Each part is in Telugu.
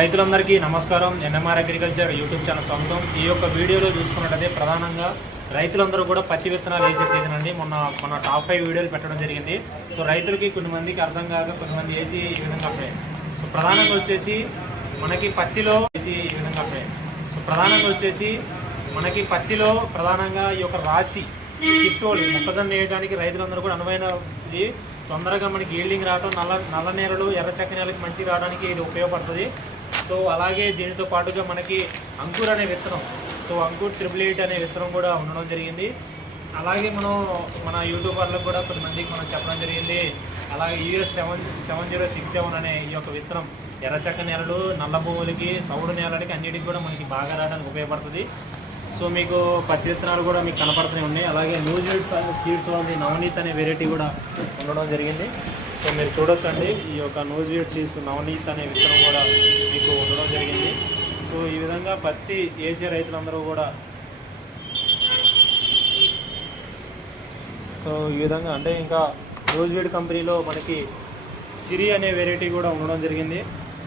రైతులందరికీ నమస్కారం. ఎన్ఎంఆర్ అగ్రికల్చర్ యూట్యూబ్ ఛానల్ సొంతం ఈ యొక్క వీడియోలో చూసుకున్నట్టయితే ప్రధానంగా రైతులందరూ కూడా పత్తి విత్తనాలు వేసే సీజన్ అండి. మొన్న మన టాప్ ఫైవ్ వీడియోలు పెట్టడం జరిగింది. సో రైతులకి కొన్ని మందికి అర్థం కాక కొంతమంది వేసి ఈ విధంగా అప్లై సో ప్రధానంగా వచ్చేసి మనకి పత్తిలో వేసి ఈ విధంగా అప్లై సో ప్రధానంగా వచ్చేసి మనకి పత్తిలో ప్రధానంగా ఈ యొక్క రాశి చిట్టోలు మొక్కజొన్న వేయడానికి రైతులందరూ కూడా అనువైనది తొందరగా మనకి ఈల్డింగ్ రావడం నల్ల నల్ల నేలలు ఎర్ర చక్క నేలకి మంచి రావడానికి ఇది ఉపయోగపడుతుంది. సో అలాగే దీనితో పాటుగా మనకి అంకుర్ అనే విత్తనం సో అంకుర్ ట్రిపుల్ ఎయిట్ అనే విత్తనం కూడా ఉండడం జరిగింది. అలాగే మనం మన యూట్యూబర్లకు కూడా కొంతమందికి మనం చెప్పడం జరిగింది. అలాగే US seven seven zero six seven అనే ఈ యొక్క విత్తనం ఎర్రచక్క నేలలు నల్ల భూములకి సౌడు నేలలకి అన్నిటికి కూడా మనకి బాగా రావడానికి ఉపయోగపడుతుంది. సో మీకు పత్తి విత్తనాలు కూడా మీకు కనపడుతూనే ఉన్నాయి అలాగే న్యూజిల్డ్ సీడ్స్ వాళ్ళది నవనీత్ అనే వెరైటీ కూడా ఉండడం జరిగింది. సో మీరు చూడొచ్చండి. ఈ యొక్క న్యూజిల్డ్ సీడ్స్ నవనీత్ అనే విత్తనం కూడా మీకు ఉండడం జరిగింది. సో ఈ విధంగా పత్తి వేసే రైతులందరూ కూడా సో ఈ విధంగా అంటే ఇంకా రోజ్వీడ్ కంపెనీలో మనకి సిరి అనే వెరైటీ కూడా ఉండడం జరిగింది.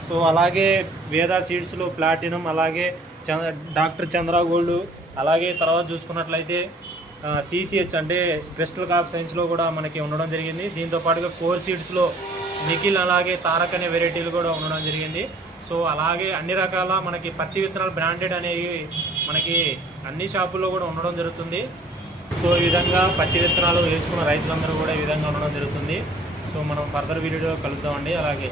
సో అలాగే వేదా సీడ్స్లో ప్లాటినం అలాగే చంద్ర డాక్టర్ చంద్ర గోల్డ్ అలాగే తర్వాత చూసుకున్నట్లయితే సిసిహెచ్ అంటే క్రిస్టల్ కాప్ సైన్స్లో కూడా మనకి ఉండడం జరిగింది. దీంతో పాటుగా కోర్ సీడ్స్లో నిఖిల్ అలాగే తారక్ అనే వెరైటీలు కూడా ఉండడం జరిగింది. సో అలాగే అన్ని రకాల మనకి పత్తి విత్తనాలు బ్రాండెడ్ అనేవి మనకి అన్ని షాపుల్లో కూడా ఉండడం జరుగుతుంది. సో ఈ విధంగా పత్తి విత్తనాలు వేసుకున్న రైతులందరూ కూడా ఈ విధంగా ఉండడం జరుగుతుంది. సో మనం ఫర్దర్ వీడియోలో కలుద్దామండి. అలాగే